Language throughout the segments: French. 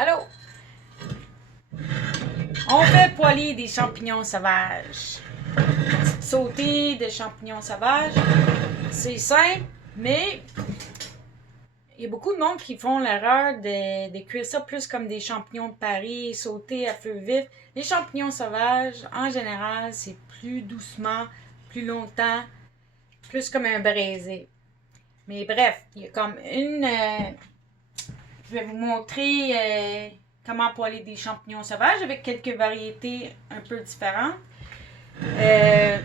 Allô? On fait poêler des champignons sauvages. Sauter des champignons sauvages. C'est simple, mais il y a beaucoup de monde qui font l'erreur de cuire ça plus comme des champignons de Paris, sauter à feu vif. Les champignons sauvages, en général, c'est plus doucement, plus longtemps, plus comme un braisé. Mais bref, il y a comme je vais vous montrer comment poêler des champignons sauvages avec quelques variétés un peu différentes. Il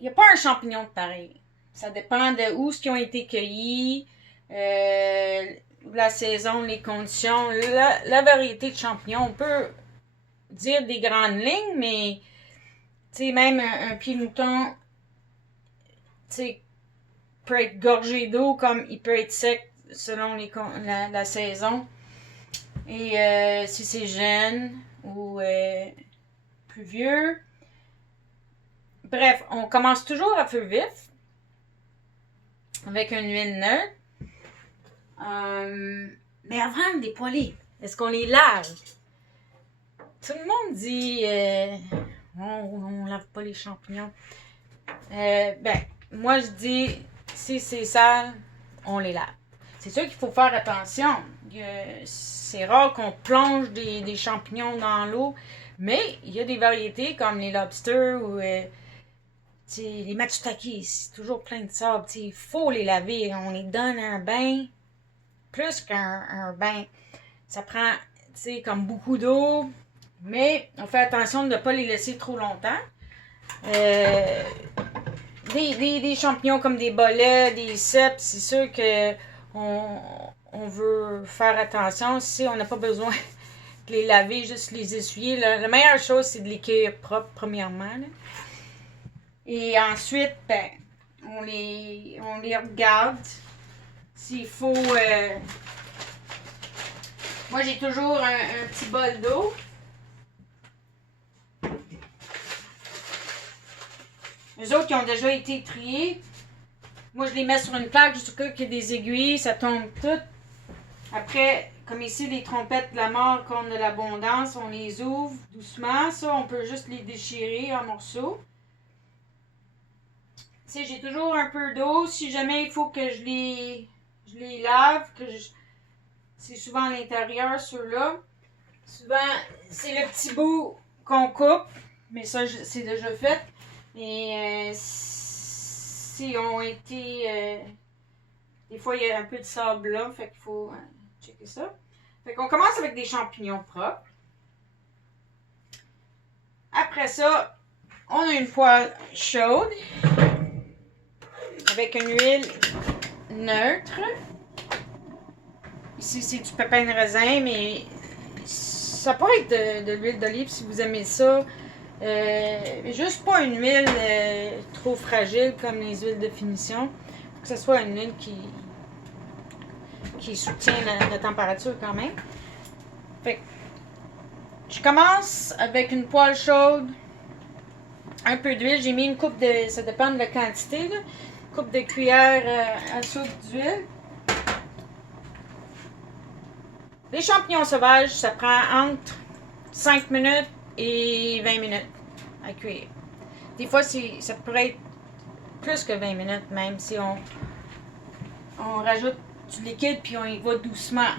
n'y a pas un champignon de pareil. Ça dépend de où ils ont été cueillis, la saison, les conditions, la variété de champignons. On peut dire des grandes lignes, mais même un pied de mouton peut être gorgé d'eau comme il peut être sec selon la saison. Et si c'est jeune ou plus vieux. Bref, on commence toujours à feu vif avec une huile neutre. Mais avant de les poêler, est-ce qu'on les lave? Tout le monde dit on lave pas les champignons. Moi je dis si c'est sale, on les lave. C'est sûr qu'il faut faire attention. C'est rare qu'on plonge des champignons dans l'eau, mais il y a des variétés comme les lobsters ou les matsutake, c'est toujours plein de sable. Il faut les laver. On les donne un bain, plus qu'un bain. Ça prend comme beaucoup d'eau, mais on fait attention de ne pas les laisser trop longtemps. Des champignons comme des bolets, des cèpes, c'est sûr que on veut faire attention. Si on n'a pas besoin de les laver, juste les essuyer. La meilleure chose, c'est de les cueillir propres, premièrement. Là. Et ensuite, on les regarde. S'il faut... Moi, j'ai toujours un petit bol d'eau. Les autres qui ont déjà été triés, moi, je les mets sur une plaque jusqu'à ce qu'il y ait des aiguilles, ça tombe tout. Après, comme ici, les trompettes de la mort comme de l'abondance, on les ouvre doucement. Ça, on peut juste les déchirer en morceaux. J'ai toujours un peu d'eau. Si jamais il faut que je les lave, c'est souvent à l'intérieur, ceux-là. Souvent, c'est le petit bout qu'on coupe, mais ça, c'est déjà fait. Et si ont été... des fois, il y a un peu de sable là, fait qu'il faut checker ça. Fait qu'on commence avec des champignons propres. Après ça, on a une poêle chaude avec une huile neutre. Ici, c'est du pépin de raisin, mais ça peut être de l'huile d'olive si vous aimez ça. Juste pas une huile trop fragile comme les huiles de finition. Faut que ce soit une huile qui soutient la température quand même. Fait que je commence avec une poêle chaude, un peu d'huile. J'ai mis une coupe de... Ça dépend de la quantité, là. Une coupe de cuillère à soupe d'huile. Les champignons sauvages, ça prend entre 5 minutes et 20 minutes à cuire. Des fois, ça pourrait être plus que 20 minutes même si on rajoute du liquide puis on y va doucement.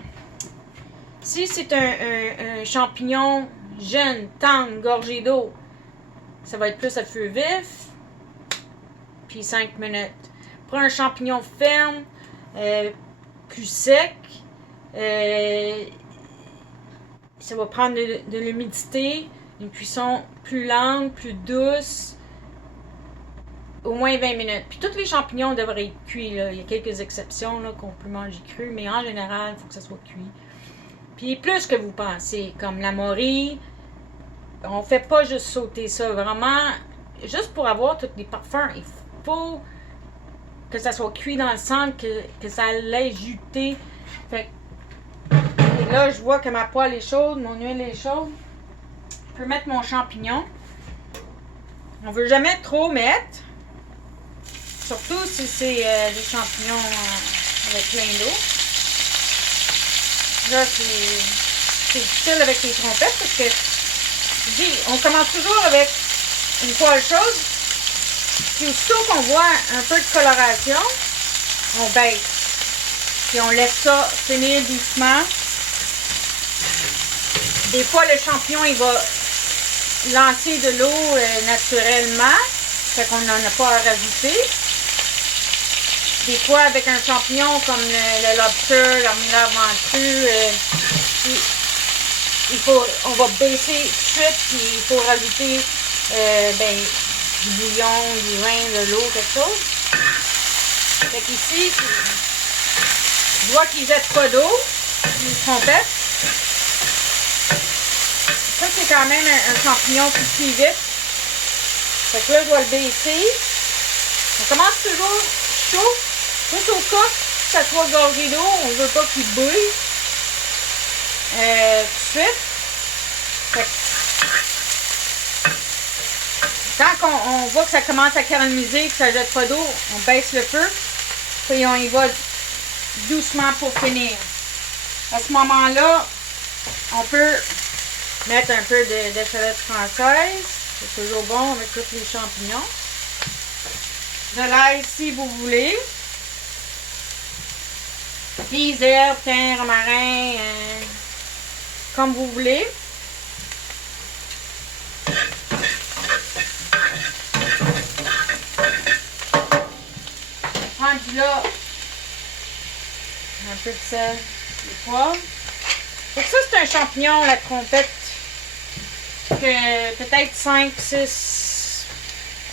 Si c'est un champignon jeune, tendre, gorgé d'eau, ça va être plus à feu vif, puis 5 minutes. Pour un champignon ferme, plus sec, ça va prendre de l'humidité, une cuisson plus lente, plus douce, au moins 20 minutes. Puis tous les champignons devraient être cuits. Là. Il y a quelques exceptions là, qu'on peut manger cru, mais en général, il faut que ça soit cuit. Puis plus que vous pensez, comme la morille, on fait pas juste sauter ça, vraiment, juste pour avoir tous les parfums, il faut que ça soit cuit dans le centre, que ça l'ait juté. Fait et là, je vois que ma poêle est chaude, mon huile est chaude. Je peux mettre mon champignon. On veut jamais trop mettre. Surtout si c'est des champignons avec plein d'eau. Là, c'est difficile avec les trompettes parce que, je dis, on commence toujours avec une poêle chaude. Puis aussitôt qu'on voit un peu de coloration, on baisse. Puis on laisse ça finir doucement. Des fois, le champignon, il va lancer de l'eau naturellement. Fait qu'on n'en a pas à rajouter. Des fois, avec un champignon comme le lobster, l'armileur ventru, on va baisser tout de suite, puis il faut rajouter du bouillon, du vin, de l'eau, quelque chose. Fait qu'ici, je vois qu'ils jettent pas d'eau, les trompettes. Ça, c'est quand même un champignon qui cuit vite. Fait que là, je dois le baisser. On commence toujours chaud, juste au cas que ça soit gorgé d'eau. On ne veut pas qu'il bouille tout de suite. Fait que, quand on voit que ça commence à caraméliser, que ça ne jette pas d'eau, on baisse le feu. Puis on y va doucement pour finir. À ce moment-là, on peut mettre un peu d'échalote française. C'est toujours bon avec tous les champignons. De l'ail si vous voulez. Des herbes, thym, romarin, comme vous voulez. Rendu là, un peu de sel, des poivre. Donc ça, c'est un champignon, la trompette, que peut-être 5, 6,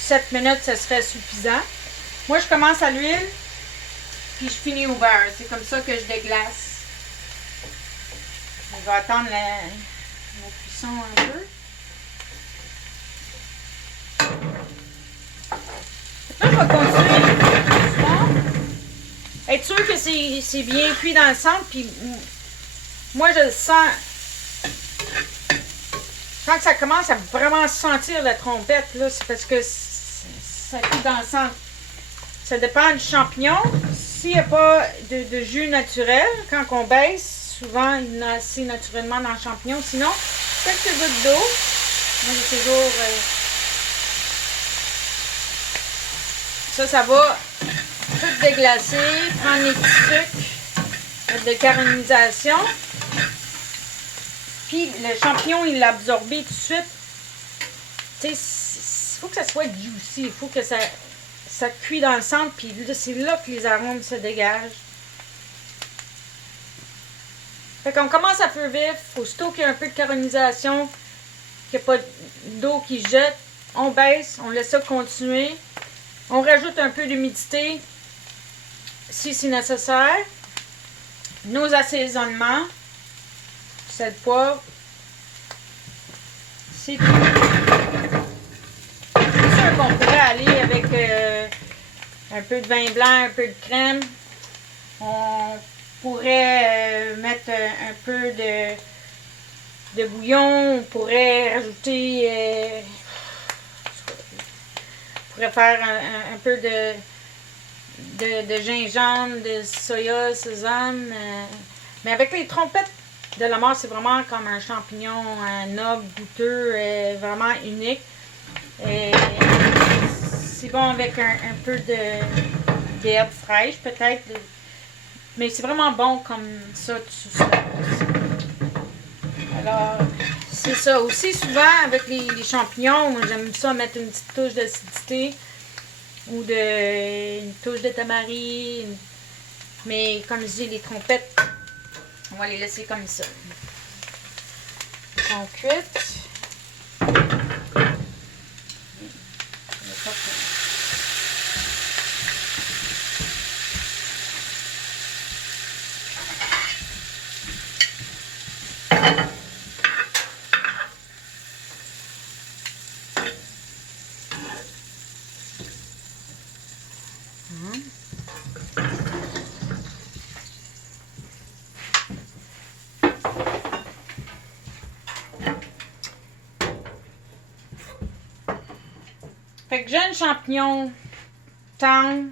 7 minutes, ce serait suffisant. Moi, je commence à l'huile, puis je finis au beurre. C'est comme ça que je déglace. Je vais attendre la cuisson un peu. Là, je vais continuer doucement. Être sûr que c'est bien cuit dans le centre, puis moi, je le sens. Quand ça commence à vraiment sentir la trompette, là, c'est parce que ça cuit dans le centre. Ça dépend du champignon. S'il n'y a pas de jus naturel, quand on baisse, souvent il y en a assez naturellement dans le champignon. Sinon, quelques gouttes d'eau. Moi, j'ai toujours. Ça va tout déglacer, prendre les petits sucres, mettre de caramélisation. Puis le champignon, il l'a absorbé tout de suite. Tu sais, il faut que ça soit juicy, il faut que ça cuit dans le centre, puis c'est là que les arômes se dégagent. Fait qu'on commence à feu vif, il faut stocker un peu de caramélisation, qu'il n'y a pas d'eau qui jette. On baisse, on laisse ça continuer. On rajoute un peu d'humidité si c'est nécessaire. Nos assaisonnements, sel, poivre. C'est tout. C'est sûr qu'on pourrait aller avec un peu de vin blanc, un peu de crème. On pourrait mettre un peu de bouillon. On pourrait rajouter... on pourrait faire un peu de gingembre, de soya, sésame. Mais avec les trompettes de la mort, c'est vraiment comme un champignon noble, goûteux, vraiment unique. C'est bon avec un peu d'herbes fraîches, peut-être. Mais c'est vraiment bon comme ça, tout ça. Alors, c'est ça. Aussi, souvent, avec les champignons, moi, j'aime ça mettre une petite touche d'acidité ou une touche de tamarin. Mais comme je dis, les trompettes, on va les laisser comme ça. Ils sont cuites. Fait que j'ai un champignon tendre,